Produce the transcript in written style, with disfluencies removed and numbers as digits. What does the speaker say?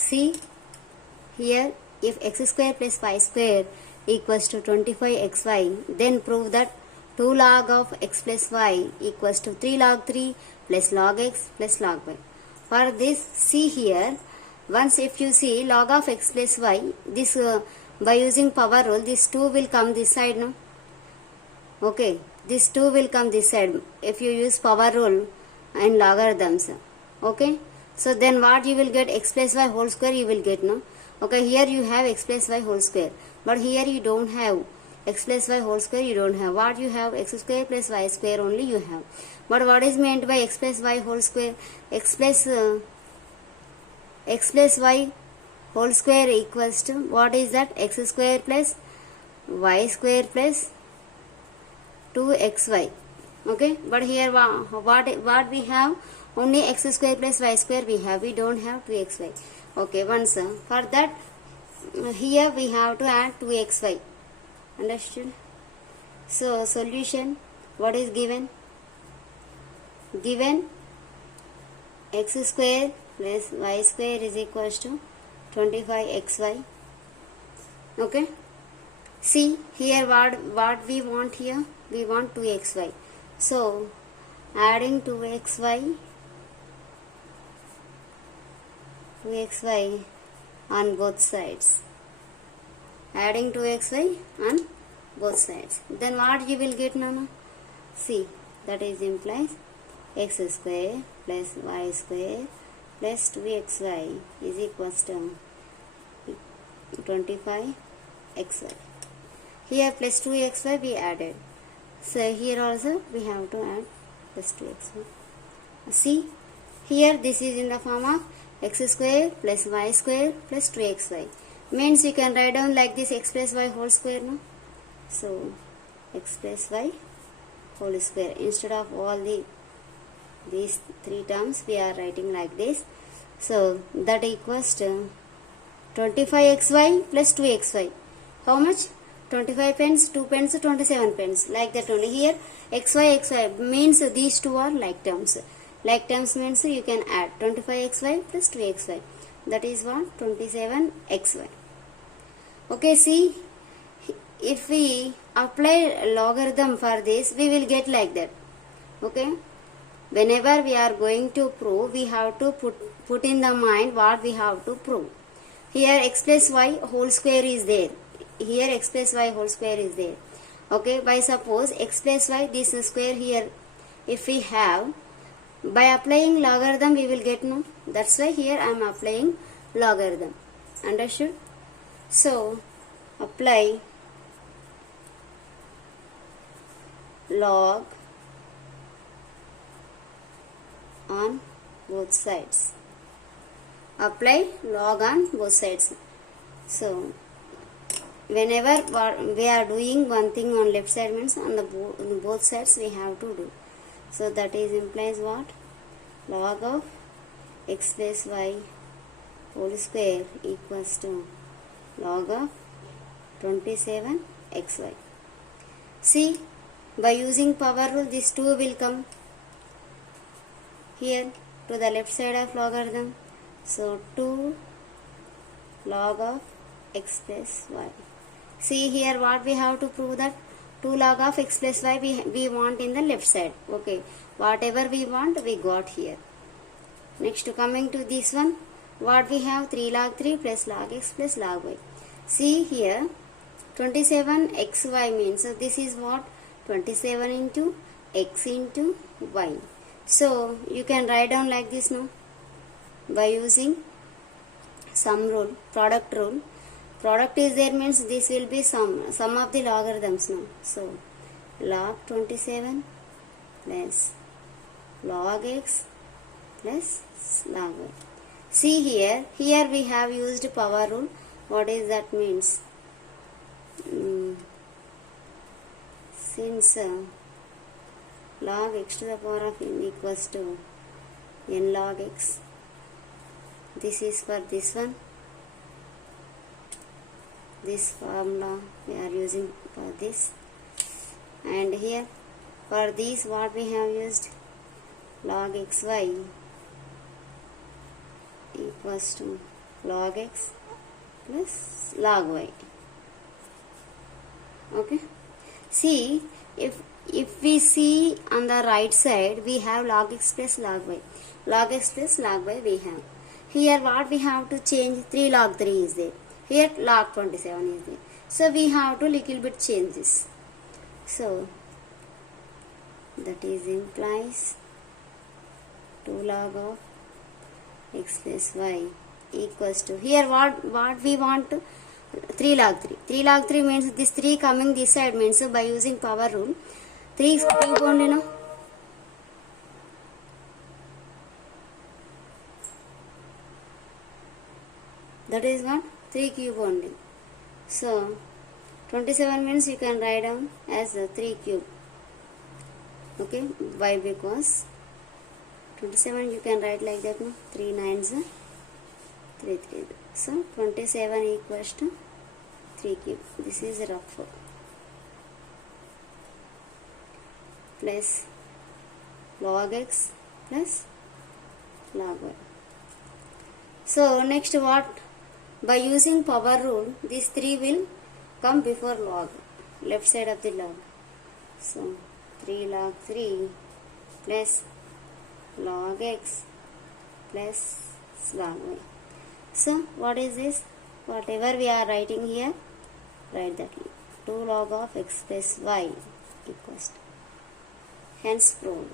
See here, if x square plus y square equals to 25xy, then prove that 2 log of x plus y equals to 3 log 3 plus log x plus log y. For this, see here, once if you see log of x plus y, this by using power rule, this 2 will come this side, no? Okay, this 2 will come this side if you use power rule and logarithms. Okay, so then what you will get, x plus y whole square you will get, no? Okay, here you have x plus y whole square, but here you don't have x plus y whole square, you don't have. What you have, x square plus y square only you have. But what is meant by x plus y whole square? X plus y whole square equals to, what is that? X square plus y square plus 2xy. Okay, but here what we have, only x square plus y square we have, we don't have 2xy. Okay, once for that, here we have to add 2xy. Understood? So solution, what is given? Given x square plus y square is equals to 25xy. Okay, see here what we want here, we want 2xy. So adding 2xy on both sides, adding 2xy on both sides, then what you will get, Nana? See, that is implies x square plus y square plus 2xy is equals to 25xy. Here plus 2xy we added, so here also we have to add plus 2xy. See here, this is in the form of x square plus y square plus 2xy. Means you can write down like this, x plus y whole square, no? So x plus y whole square, instead of all these three terms we are writing like this. So that equals to 25xy plus 2xy. How much? 25 pence, 2 pence, 27 pence. Like that only. Here xy means these two are like terms. Like terms means you can add 25xy plus 2xy. That is what? 27xy. Okay, see, if we apply logarithm for this, we will get like that. Okay, whenever we are going to prove, we have to put in the mind what we have to prove. Here x plus y whole square is there. Here x plus y whole square is there. Okay, by suppose x plus y, this square here, if we have, by applying logarithm we will get, no? That's why here I am applying logarithm. Understood? So apply log on both sides. Apply log on both sides. So whenever we are doing one thing on left side, means on both sides we have to do. So that is implies what? Log of x plus y whole square equals to log of 27xy. See, by using power rule, this 2 will come here to the left side of logarithm. So 2 log of x plus y. See here what we have to prove, that 2 log of x plus y we want in the left side. Okay, whatever we want we got here. Next, coming to this one, what we have, 3 log 3 plus log x plus log y. See here 27xy means, so this is what? 27 into x into y. So you can write down like this, no? By using sum rule, product rule. Product is there means this will be sum of the logarithms, no? So log 27 plus log x plus log y. See here we have used power rule. What is that means? Since log x to the power of n equals to n log x, this is for this one. This formula we are using for this, and here for this what we have used, log xy equals to log x plus log y. Okay. See, if we see on the right side, we have log x plus log y. Log x plus log y we have. Here what we have to change? 3 log 3 is there. Here log 27 is there. So we have to little bit change this. So that is implies 2 log of x plus y equals to, here what we want? 3 log 3. 3 log 3 means this 3 coming this side means, so by using power rule 3 is cube only, no? That is what? 3 cube only. So 27 means you can write down as 3 cube. Okay, why? Because 27 you can write like that, no? 3 9s 3 3. So 27 equals to 3 cube. This is rough. Plus log x plus log y. So next what? By using power rule, these 3 will come before log, left side of the log. So 3 log 3 plus log x plus log y. So what is this? Whatever we are writing here, write that 2 log of x plus y equals to. Hence proved.